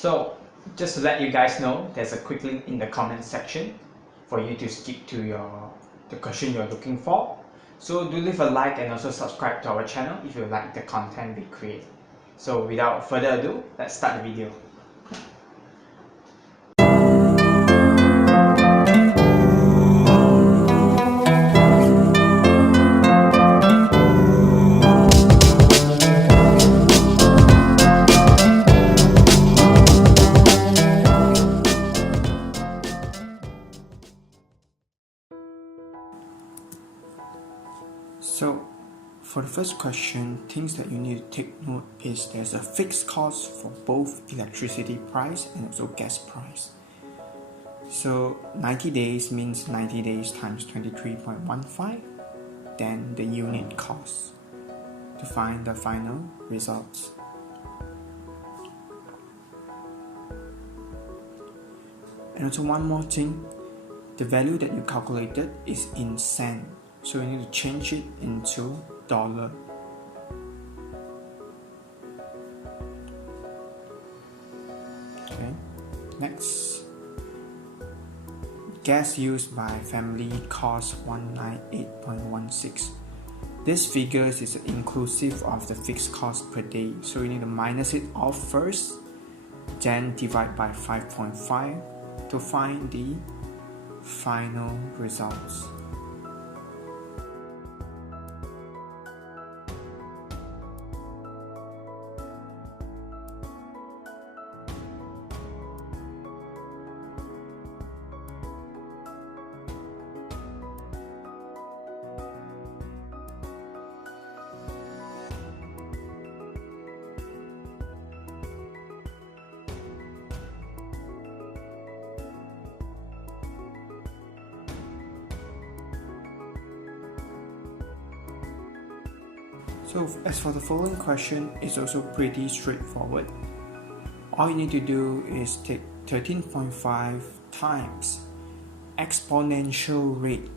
So just to let you guys know, there's a quick link in the comment section for you to skip to the question you're looking for. So do leave a like and also subscribe to our channel if you like the content we create. So without further ado, let's start the video. So for the first question, things that you need to take note is there's a fixed cost for both electricity price and also gas price. So 90 days means 90 days times 23.15, then the unit cost to find the final results. And also one more thing, the value that you calculated is in cent, so you need to change it into dollar. Okay, next, gas used by family costs 198.16. This figure is inclusive of the fixed cost per day, so you need to minus it off first, then divide by 5.5 to find the final results. So as for the following question, it's also pretty straightforward. All you need to do is take 13.5 times exponential rate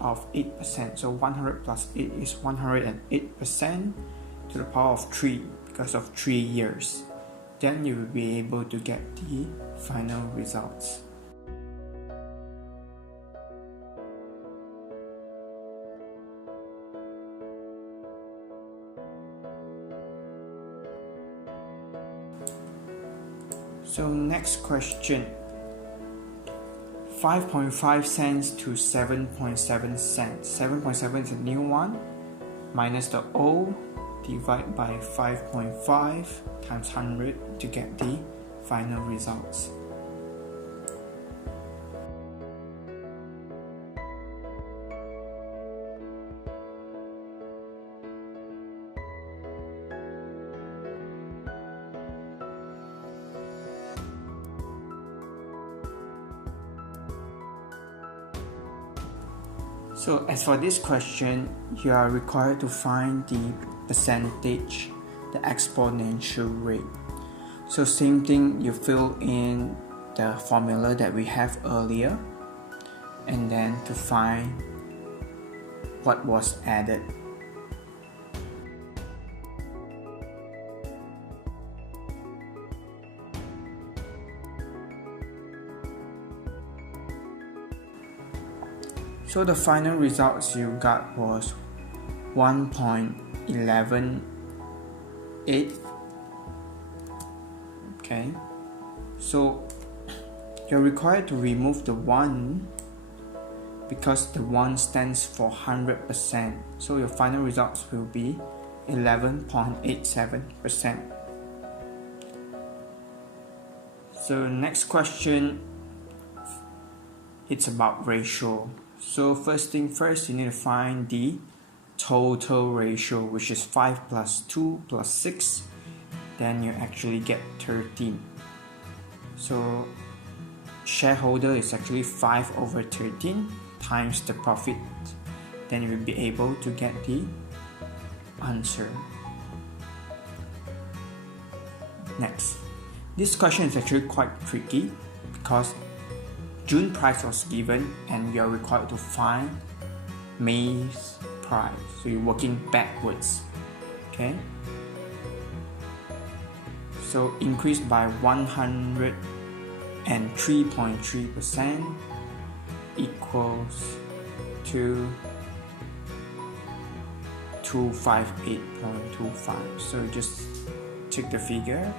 of 8%. So 100 plus 8 is 108% to the power of 3 because of 3 years. Then you will be able to get the final results. So next question, 5.5 cents to 7.7 cents. 7.7 is a new one, minus the O, divide by 5.5 times 100 to get the final results. So as for this question, you are required to find the percentage, the exponential rate. So same thing, you fill in the formula that we have earlier, and then to find what was added. So the final results you got was 1.118. Okay, so you're required to remove the 1 because the 1 stands for 100%. So your final results will be 11.87%. So next question, it's about ratio. So first thing first, you need to find the total ratio, which is 5 plus 2 plus 6. Then you actually get 13. So shareholder is actually 5 over 13 times the profit. Then you will be able to get the answer. Next, this question is actually quite tricky because June price was given and you are required to find May's price. So you're working backwards. Okay. So increased by 103.3% equals to 258.25. So just take the figure,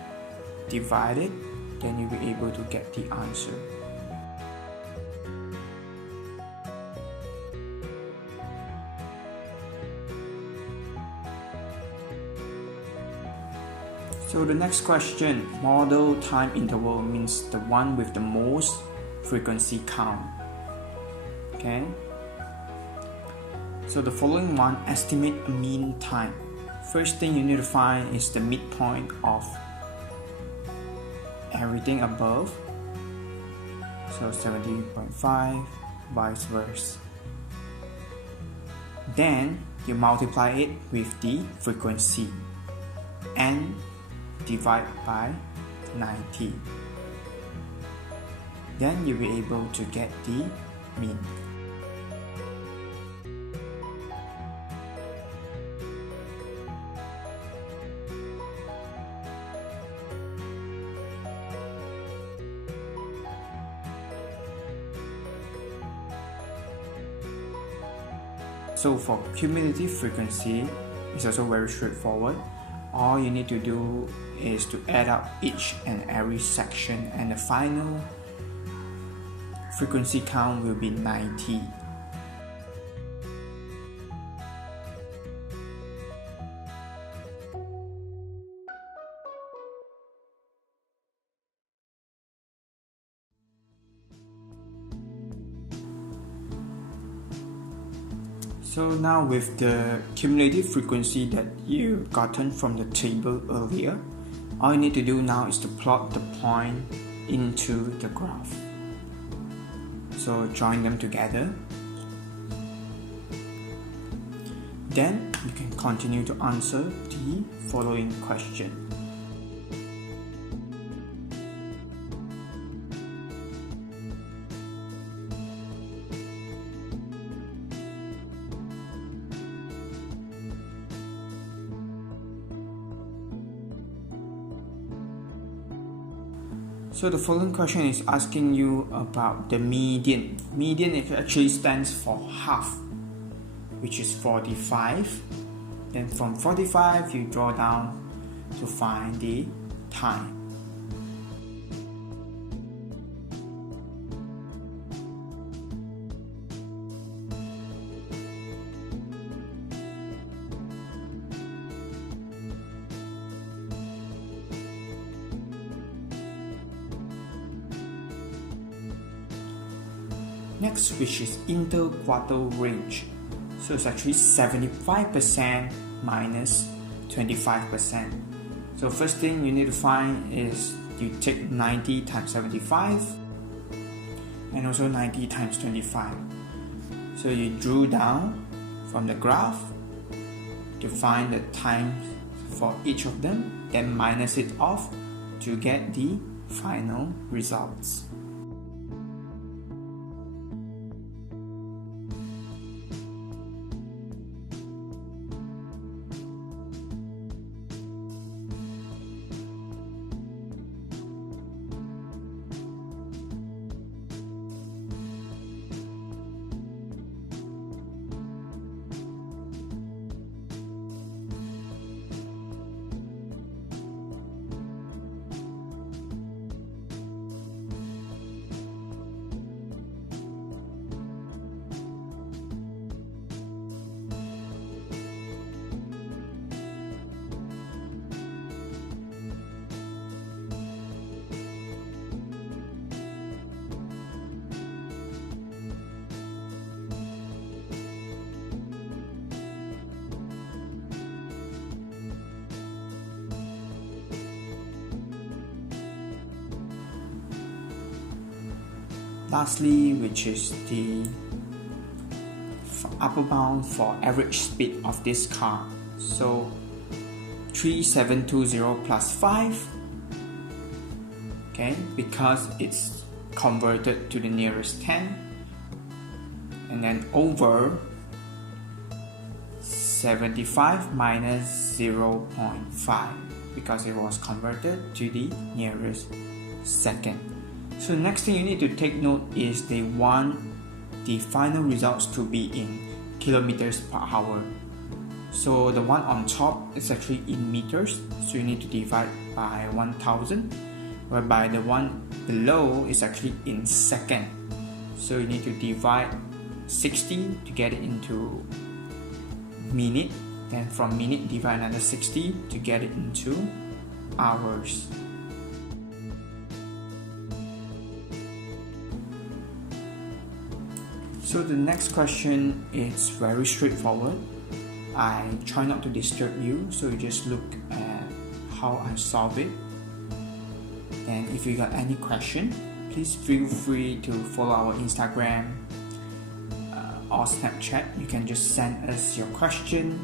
divide it, then you'll be able to get the answer. So the next question, model time interval means the one with the most frequency count. Okay. So the following one, estimate a mean time. First thing you need to find is the midpoint of everything above. So 17.5, vice versa. Then you multiply it with the frequency and divide by 90. Then you'll be able to get the mean. So for cumulative frequency, it's also very straightforward. All you need to do is to add up each and every section, and the final frequency count will be 90. So now with the cumulative frequency that you gotten from the table earlier, all you need to do now is to plot the point into the graph. So join them together. Then you can continue to answer the following question. So the following question is asking you about the median. Median actually stands for half, which is 45. Then from 45 you draw down to find the time. Next, which is interquartile range. So it's actually 75% minus 25%. So first thing you need to find is you take 90 times 75 and also 90 times 25. So you drew down from the graph to find the times for each of them, then minus it off to get the final results. Lastly, which is the upper bound for average speed of this car. So 3720 plus 5, okay, because it's converted to the nearest 10, and then over 75 minus 0.5. because it was converted to the nearest second. So the next thing you need to take note is they want the final results to be in kilometers per hour. So the one on top is actually in meters, so you need to divide by 1000, whereby the one below is actually in second. So you need to divide 60 to get it into minute, then from minute divide another 60 to get it into hours. So the next question is very straightforward. I try not to disturb you, so you just look at how I solve it. And if you got any question, please feel free to follow our Instagram or Snapchat. You can just send us your question,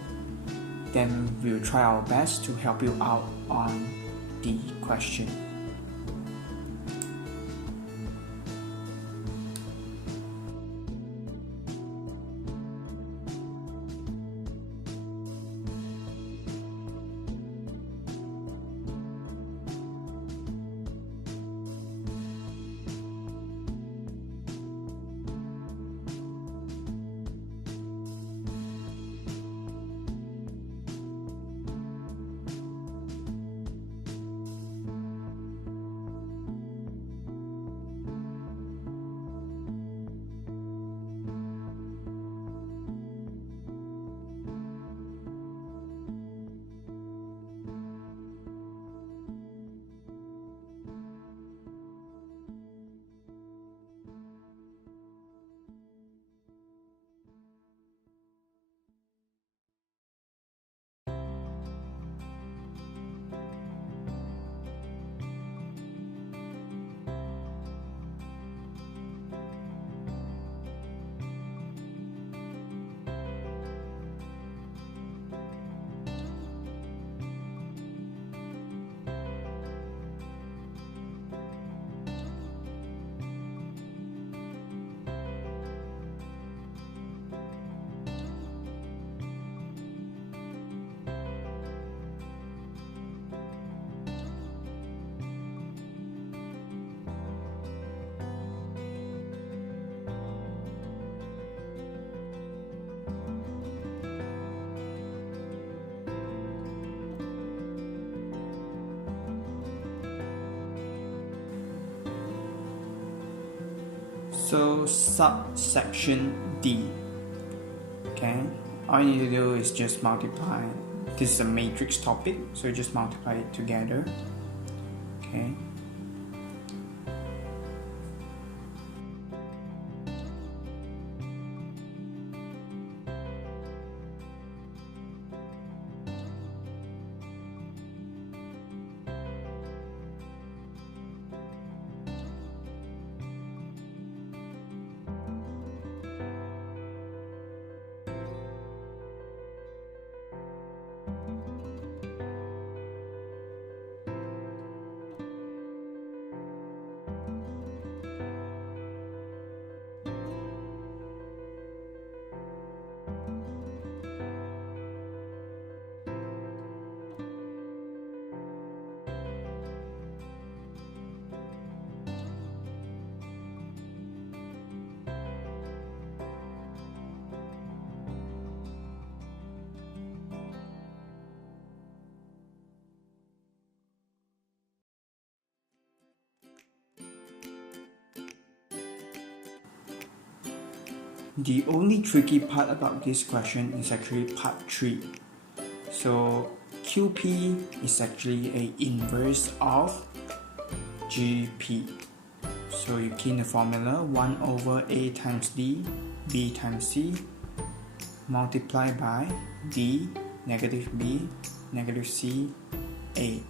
then we'll try our best to help you out on the question. So subsection D, okay, all you need to do is just multiply. This is a matrix topic, so you just multiply it together, okay. The only tricky part about this question is actually part 3. So QP is actually an inverse of GP. So you key in the formula 1 over A times D, B times C, multiplied by D, negative B, negative C, A.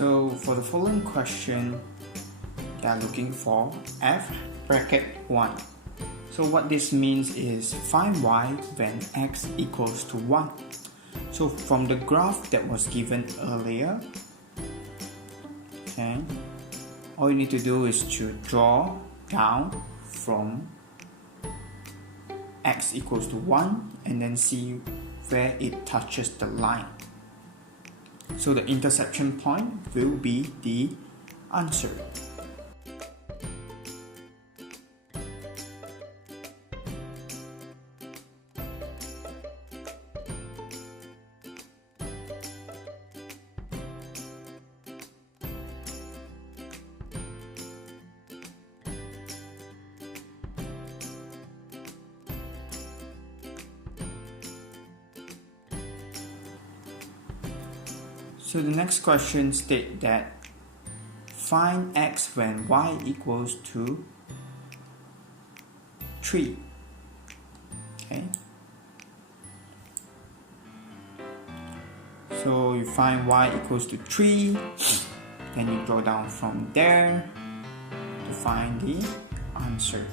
So for the following question, they are looking for f bracket 1. So what this means is find y when x equals to 1. So from the graph that was given earlier, okay, all you need to do is to draw down from x equals to 1 and then see where it touches the line. So the intersection point will be the answer. So the next question states that find x when y equals to 3. Okay. So you find y equals to 3, then you draw down from there to find the answer.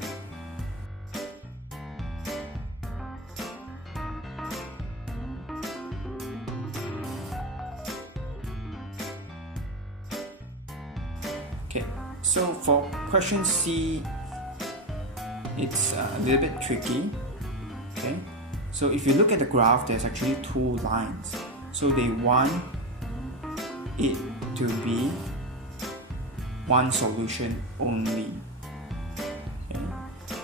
Okay, so for question C, it's a little bit tricky. Okay, so if you look at the graph, there's actually two lines. So they want it to be one solution only. Okay,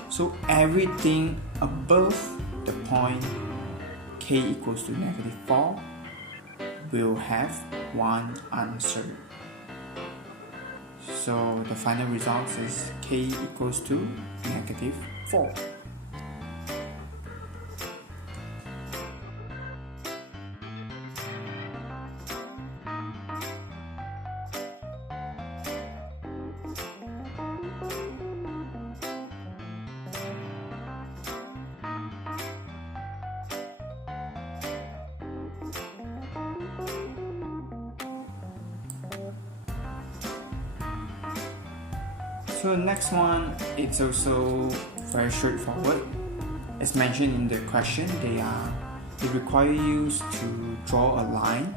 so everything above the point k equals to -4 will have one answer. So the final result is k equals to -4. So the next one, it's also very straightforward. As mentioned in the question, they require you to draw a line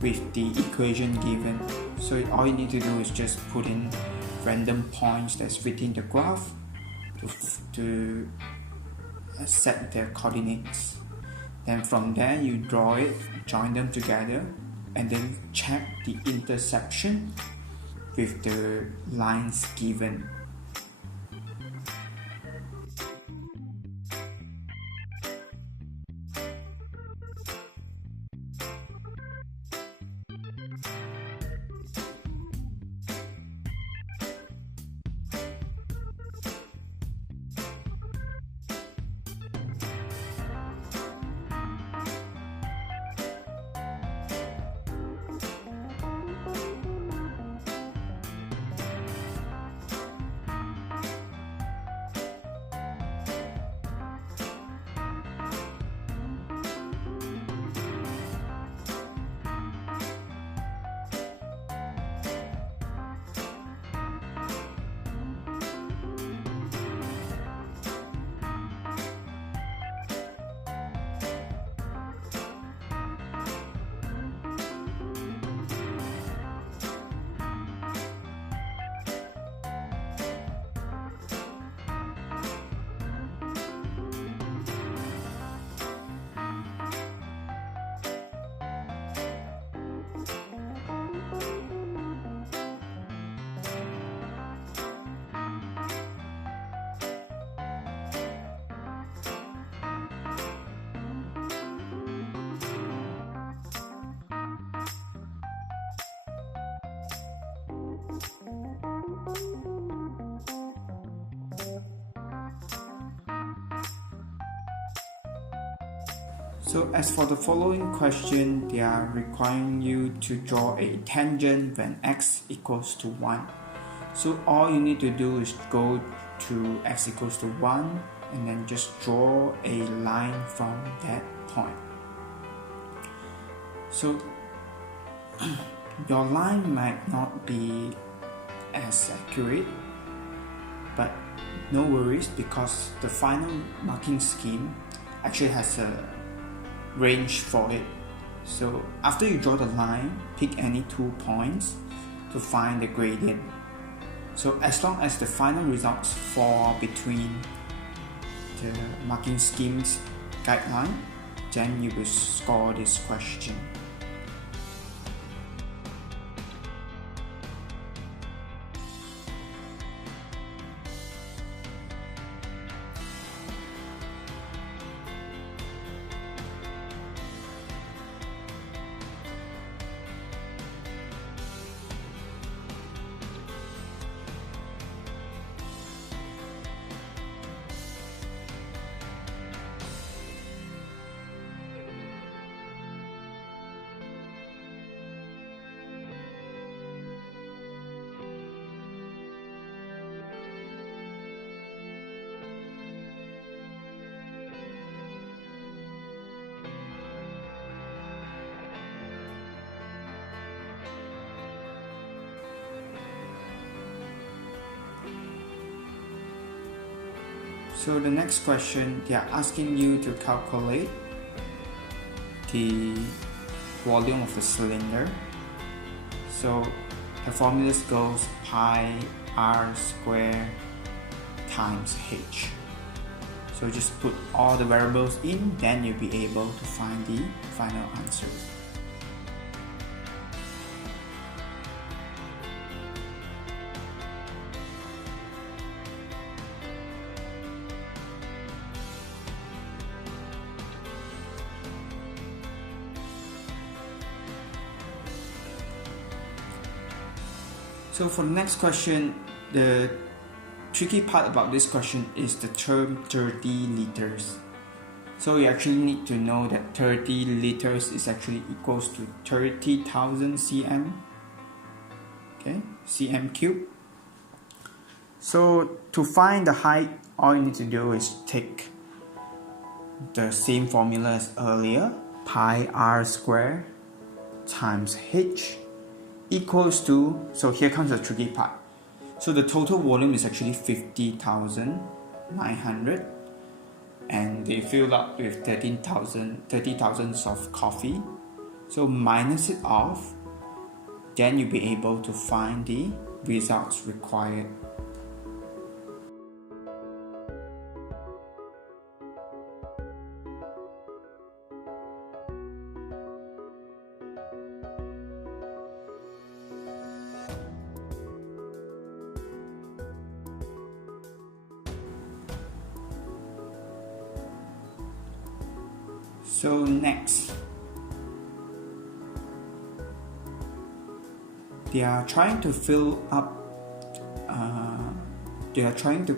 with the equation given. So all you need to do is just put in random points that's within the graph to set their coordinates. Then from there you draw it, join them together, and then check the intersection with the lines given. So as for the following question, they are requiring you to draw a tangent when x equals to 1. So all you need to do is go to x equals to 1 and then just draw a line from that point. So Your line might not be as accurate, but no worries, because the final marking scheme actually has a range for it. So after you draw the line, pick any 2 points to find the gradient. So as long as the final results fall between the marking scheme's guideline, then you will score this question. So the next question, they are asking you to calculate the volume of the cylinder. So the formula goes pi r square times h. So just put all the variables in, then you'll be able to find the final answer. So for the next question, the tricky part about this question is the term 30 liters. So you actually need to know that 30 liters is actually equals to 30,000 cm, okay, cm cube. So to find the height, all you need to do is take the same formula as earlier, pi r square times h equals to, so here comes the tricky part. So the total volume is actually 50,900, and they filled up with 30,000 of coffee. So minus it off, then you'll be able to find the results required. So next, they are trying to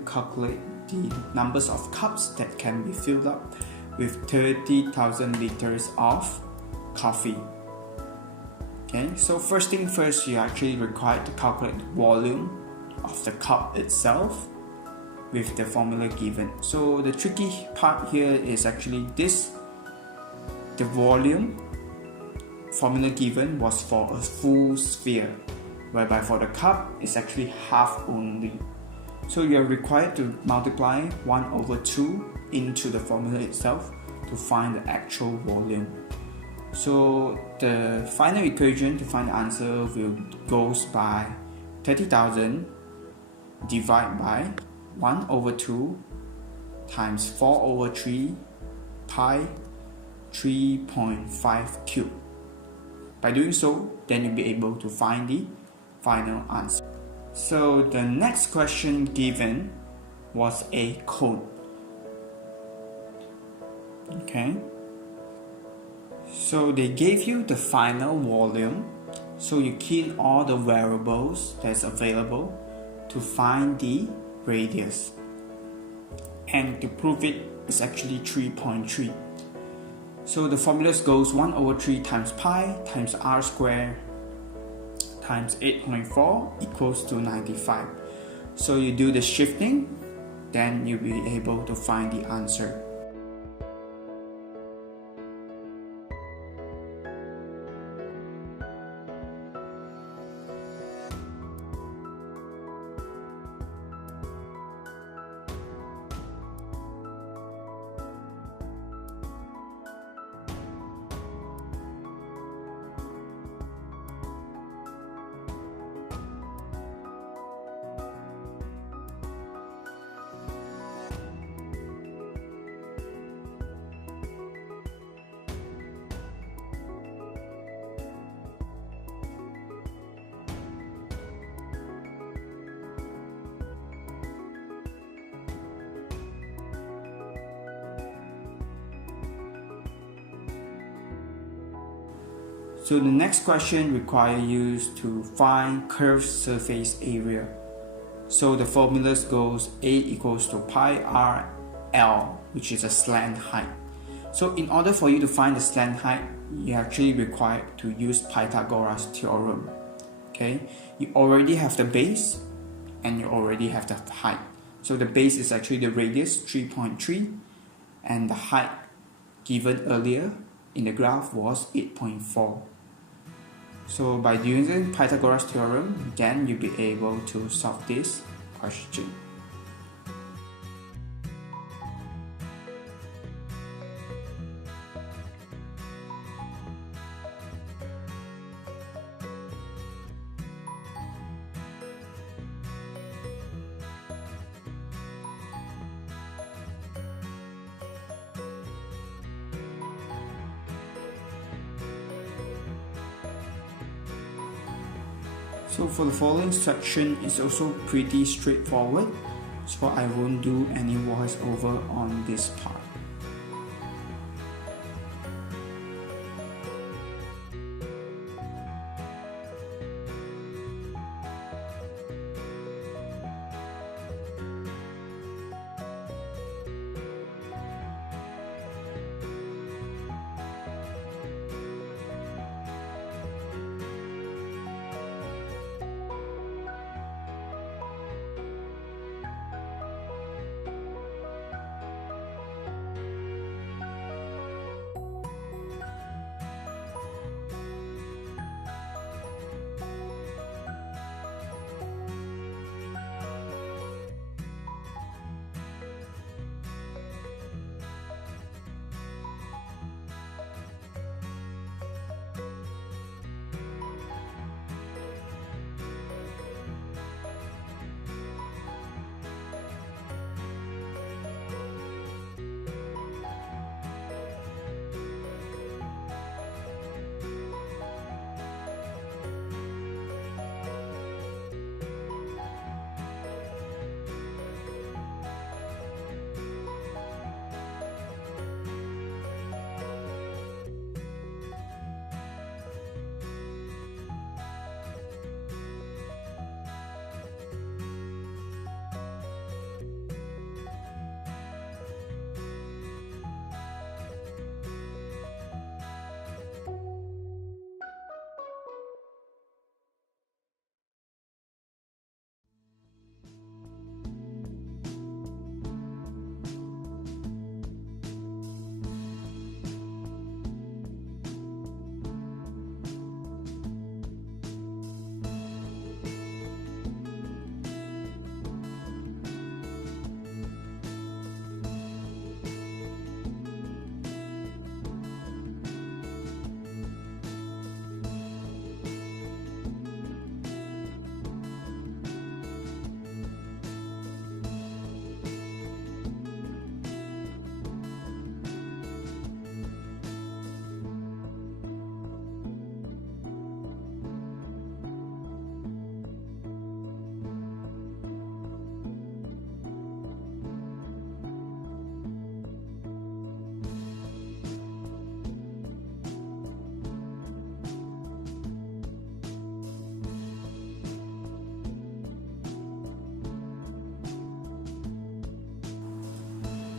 calculate the numbers of cups that can be filled up with 30,000 liters of coffee. Okay, so first thing first, you are actually required to calculate the volume of the cup itself with the formula given. So the tricky part here is actually this. The volume formula given was for a full sphere, whereby for the cup it's actually half only. So you are required to multiply 1/2 into the formula itself to find the actual volume. So the final equation to find the answer goes by 30,000 divided by 1/2 times 4/3 pi 3.5 cube. By doing so, then you'll be able to find the final answer. So the next question given was a cone. Okay. So they gave you the final volume. So you key in all the variables that's available to find the radius. And to prove it, it's actually 3.3. So the formula goes 1/3 times pi times r square times 8.4 equals to 95. So you do the shifting, then you'll be able to find the answer. So the next question requires you to find curved surface area. So the formula goes A equals to pi r L, which is a slant height. So in order for you to find the slant height, you actually require to use Pythagoras Theorem. Okay, you already have the base and you already have the height. So the base is actually the radius 3.3 and the height given earlier in the graph was 8.4. So by using Pythagoras Theorem, then you'll be able to solve this question. So for the following section is also pretty straightforward, so I won't do any voiceover on this part.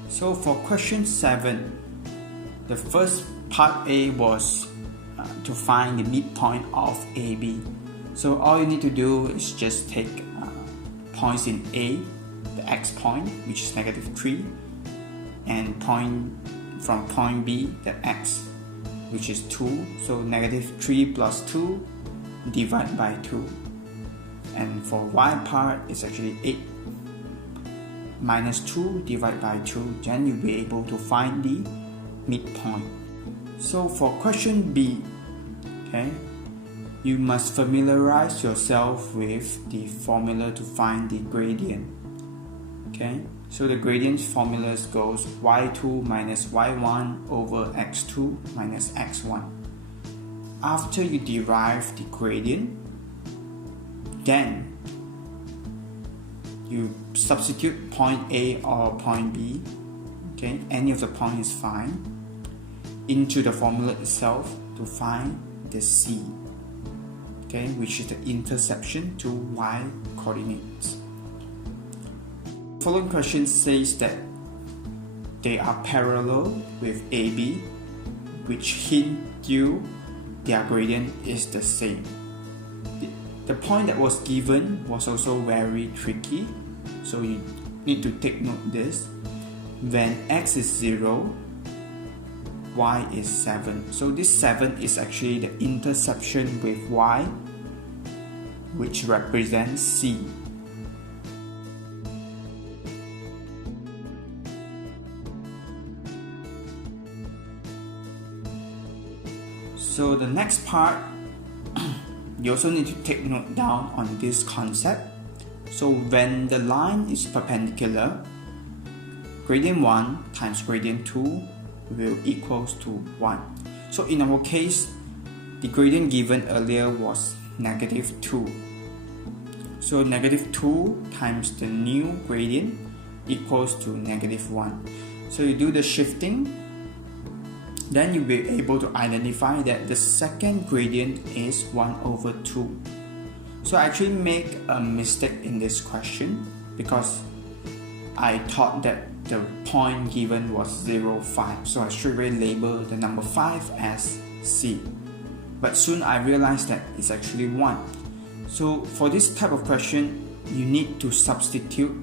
So for question 7, the first part A was to find the midpoint of AB. So all you need to do is just take points in A, the x point, which is -3, and from point B, the x, which is 2. So -3 plus 2 divided by 2. And for y part, it's actually 8 minus 2 divided by 2. Then you'll be able to find the midpoint. So for question B, okay, you must familiarize yourself with the formula to find the gradient. Okay, so the gradient formula goes y2 minus y1 over x2 minus x1. After you derive the gradient, then you substitute point A or point B, okay, any of the point is fine, into the formula itself to find the C, okay, which is the interception to y coordinates. Following question says that they are parallel with AB, which hint you their gradient is the same. The point that was given was also very tricky, so you need to take note this. When x is 0, y is 7. So this 7 is actually the interception with y, which represents C. So the next part, you also need to take note down on this concept. So when the line is perpendicular, gradient 1 times gradient 2 will equals to 1. So in our case, the gradient given earlier was -2. So -2 times the new gradient equals to -1. So you do the shifting, then you'll be able to identify that the second gradient is 1/2. So I actually make a mistake in this question because I thought that the point given was 0, 5. So I straight away label the number 5 as C. But soon I realized that it's actually 1. So for this type of question, you need to substitute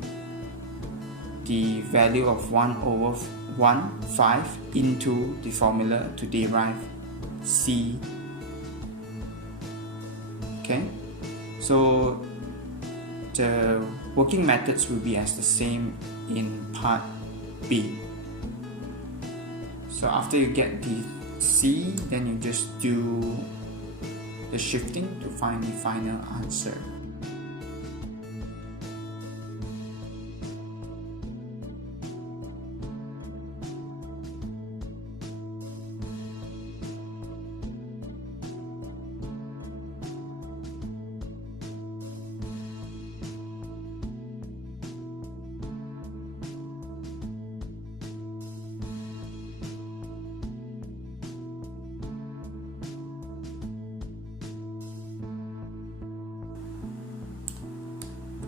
the value of 1/5 into the formula to derive C. Okay, so the working methods will be as the same in part B. So after you get the C, then you just do the shifting to find the final answer.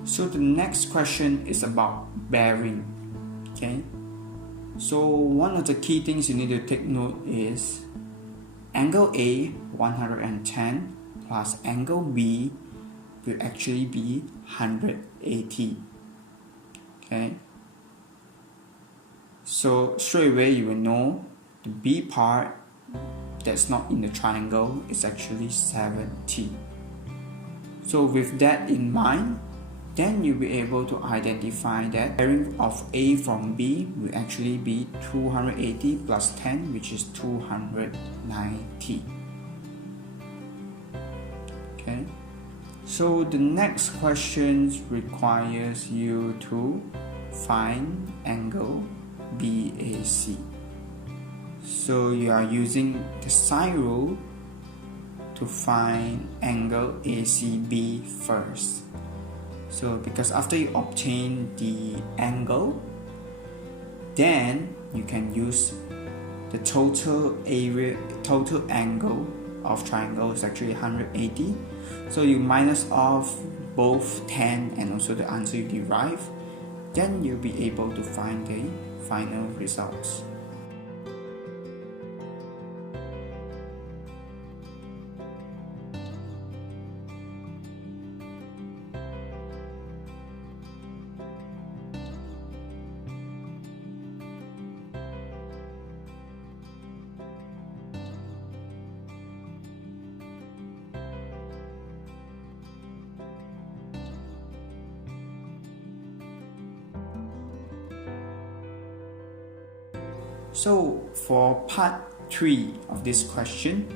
So the next question is about bearing. Okay, so one of the key things you need to take note is angle A 110 plus angle B will actually be 180. Okay, so straight away you will know the B part that's not in the triangle is actually 70. So with that in mind, then you'll be able to identify that bearing of A from B will actually be 280 plus 10, which is 290. Okay, so the next question requires you to find angle BAC. So you are using the sine rule to find angle ACB first. So because after you obtain the angle, then you can use the total angle of triangle is actually 180. So you minus off both 10 and also the answer you derive, then you'll be able to find the final results. So for part 3 of this question,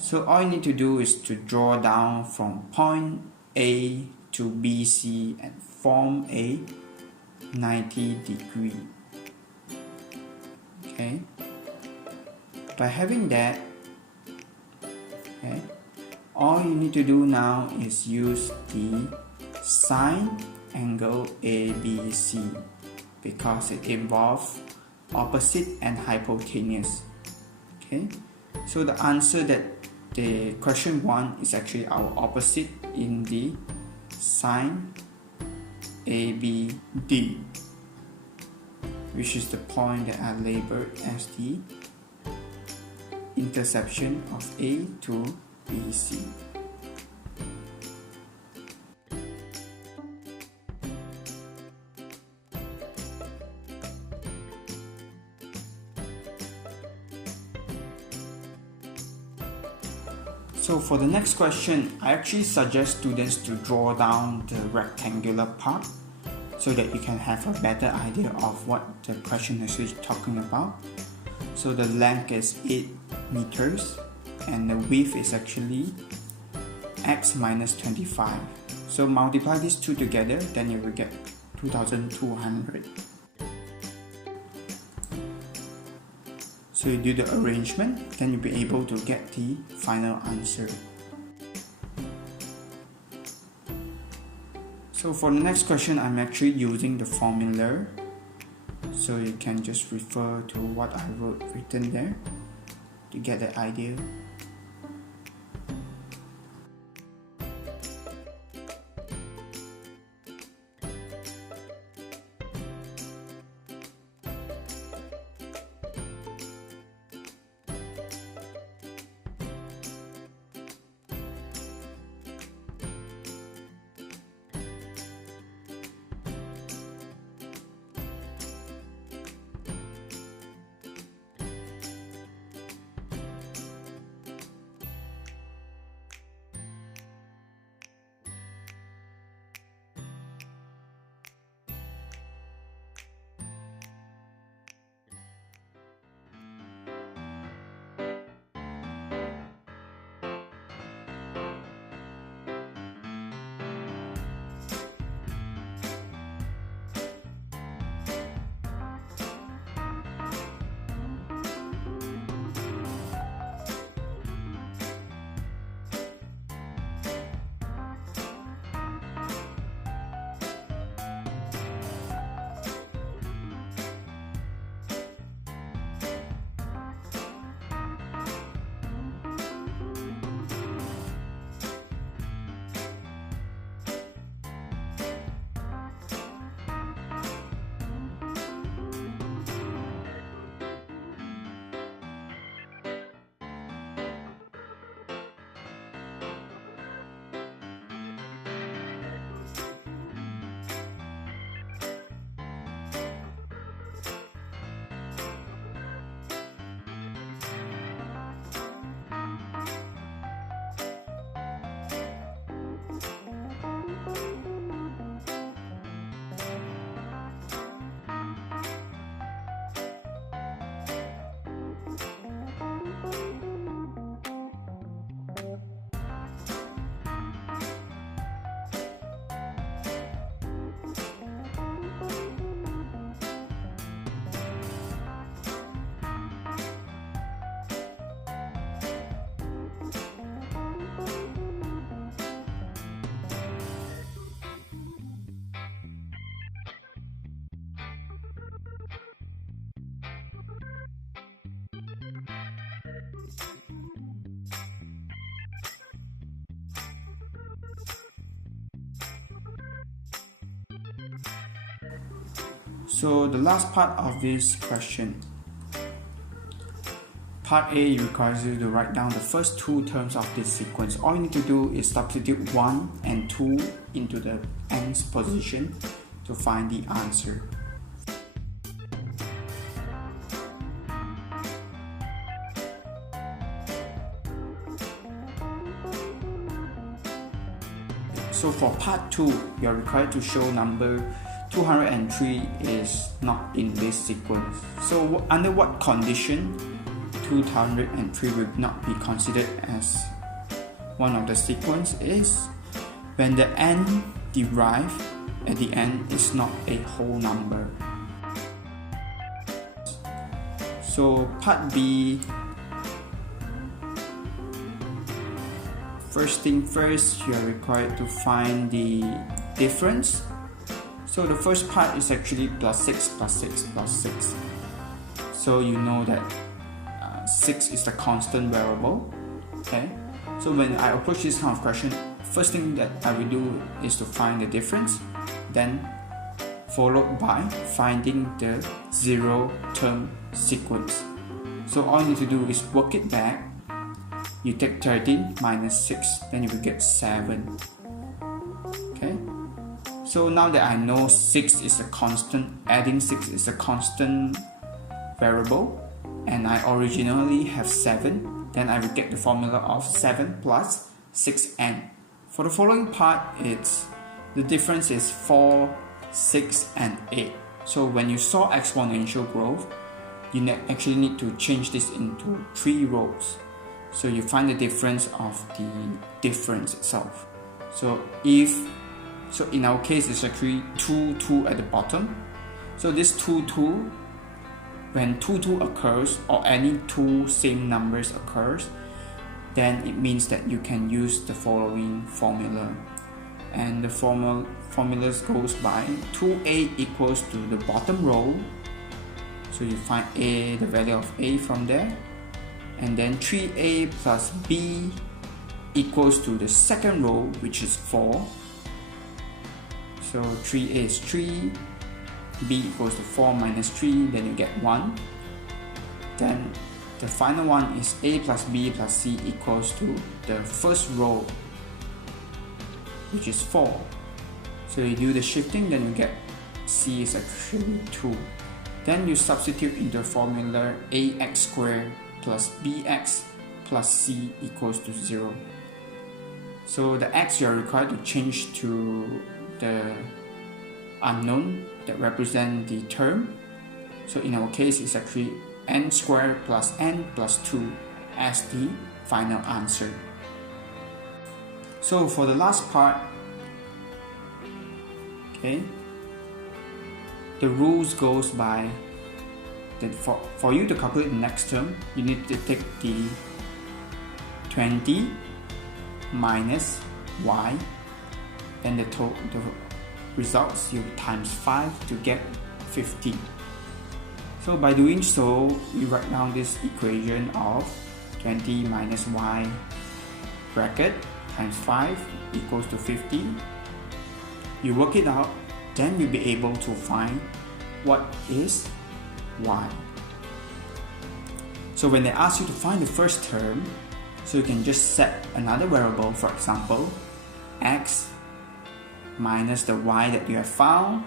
So all you need to do is to draw down from point A to BC and form a 90-degree. Okay. By having that, okay, all you need to do now is use the sine angle ABC because it involves opposite and hypotenuse. Okay, so the answer that the question 1 is actually our opposite in the sine ABD, which is the point that I labeled as the intersection of A to BC. So for the next question, I actually suggest students to draw down the rectangular part so that you can have a better idea of what the question is actually talking about. So the length is 8 meters and the width is actually x minus 25. So multiply these two together, then you will get 2200. So you do the arrangement, then you'll be able to get the final answer. So for the next question, I'm actually using the formula. So you can just refer to what I written there to get the idea. So the last part of this question, part A, requires you to write down the first two terms of this sequence. All you need to do is substitute 1 and 2 into the nth position to find the answer. So for part 2, you are required to show number 203 is not in this sequence. So under what condition 2003 will not be considered as one of the sequence is when the n derived at the end is not a whole number. So part B, first thing first, you are required to find the difference. So the first part is actually plus 6 plus 6 plus 6. So you know that 6 is the constant variable. Okay. So when I approach this kind of question, first thing that I will do is to find the difference, then followed by finding the zero term sequence. So all you need to do is work it back. You take 13 minus 6, then you will get 7. Okay. So now that I know 6 is a constant, adding 6 is a constant variable, and I originally have 7, then I will get the formula of 7 plus 6n. For the following part, the difference is 4, 6 and 8. So when you saw exponential growth, you actually need to change this into 3 rows. So you find the difference of the difference itself. So in our case, it's actually 2, 2 at the bottom. So this 2, 2, when 2, 2 occurs, or any two same numbers occurs, then it means that you can use the following formula. And the formula goes by 2a equals to the bottom row. So you find a, the value of a from there. And then 3a plus b equals to the second row, which is 4. So 3a is 3, b equals to 4 minus 3, then you get 1. Then the final one is a plus b plus c equals to the first row, which is 4. So you do the shifting, then you get c is actually 2. Then you substitute into the formula ax squared plus bx plus c equals to 0. So the x you are required to change to the unknown that represent the term. So in our case, it's actually n squared plus n plus 2 as the final answer. So for the last part, okay, the rules goes by that for you to calculate the next term, you need to take the 20 minus y, and the results you times 5 to get 50. So by doing so, you write down this equation of 20 minus y bracket times 5 equals to 50. You work it out, then you'll be able to find what is y. So when they ask you to find the first term, so you can just set another variable, for example, x minus the y that you have found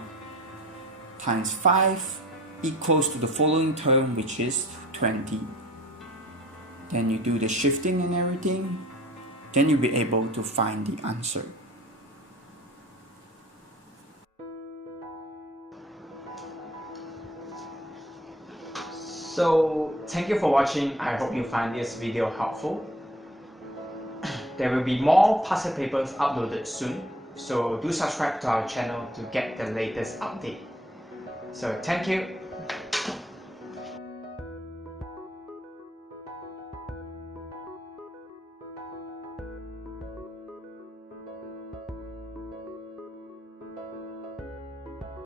times 5 equals to the following term, which is 20. Then you do the shifting and everything, then you'll be able to find the answer. So thank you for watching. I hope you find this video helpful. There will be more past papers uploaded soon, so do subscribe to our channel to get the latest update. So thank you.